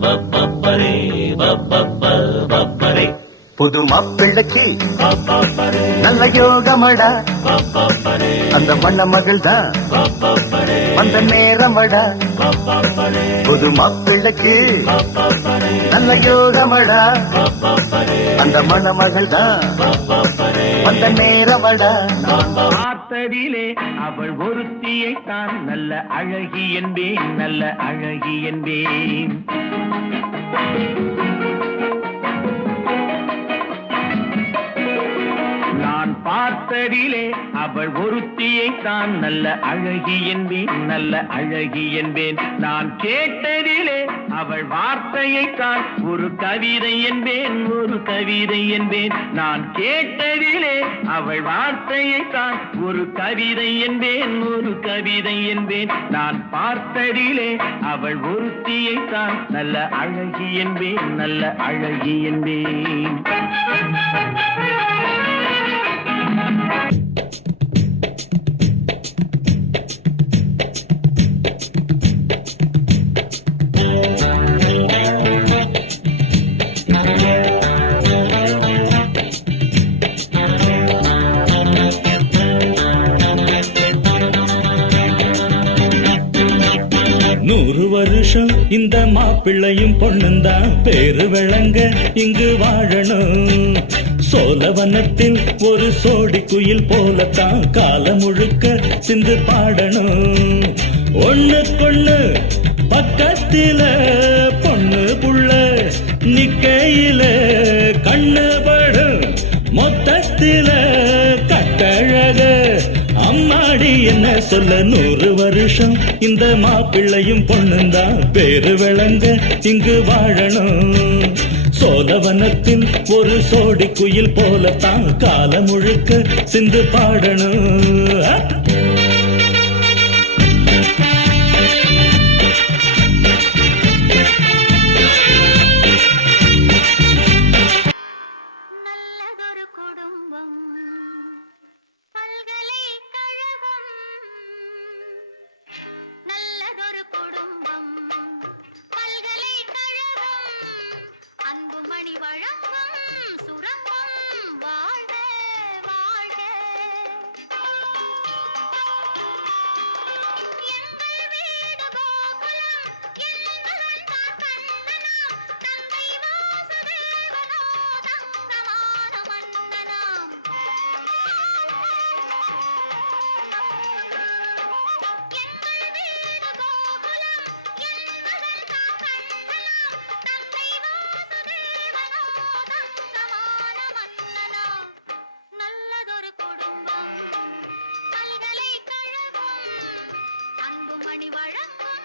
பப்பரே பப்பரே புது மாப்பிள்ளைக்கு நல்ல யோகமடா அந்த வண்ண மகள் தான் வந்த நேரமடா புது மாப்பிள்ளைக்கு நல்ல யோகமடா அந்த மண மகள் தான் வந்த நேரமடா பார்த்ததிலே அவள் ஒருத்தியை தான் நல்ல அழகி என்பேன் நல்ல அழகி என்பேன் பார்த்ததிலே அவள் ஒருத்தியை தான் நல்ல அழகி என்பேன் நல்ல அழகி என்பேன் நான் கேட்டதிலே அவள் வார்த்தையை தான் ஒரு கவிதை என்பேன் ஒரு கவிதை என்பேன் நான் கேட்டதிலே அவள் வார்த்தையை தான் ஒரு கவிதை என்பேன் ஒரு கவிதை என்பேன் நான் பார்த்ததிலே அவள் ஒருத்தியை தான் நல்ல அழகி என்பேன் நல்ல அழகி என்பேன் நூறு வருஷம் இந்த மாப்பிள்ளையும் பொண்ணுந்தான் பேரு விளங்க இங்கு வாழணும் சோழவனத்தில் ஒரு சோடி குயில் போலத்தான் காலம் முழுக்க சிந்து பாடணும் ஒண்ணுக்கொண்ணு பக்கத்தில பொண்ணு புள்ள நிக்கையில கண்ணு படும் மொத்தத்தில கட்டழக அம்மாடி என்ன சொல்ல நூறு வருஷம் இந்த மாப்பிள்ளையும் பொண்ணுந்தான் பேரு விளங்க இங்கு வாழணும் சோழவனத்தில் ஒரு சோடி குயில் போலத்தான் காலம் முழுக்க சிந்து பாடணும் மணி வழங்கும்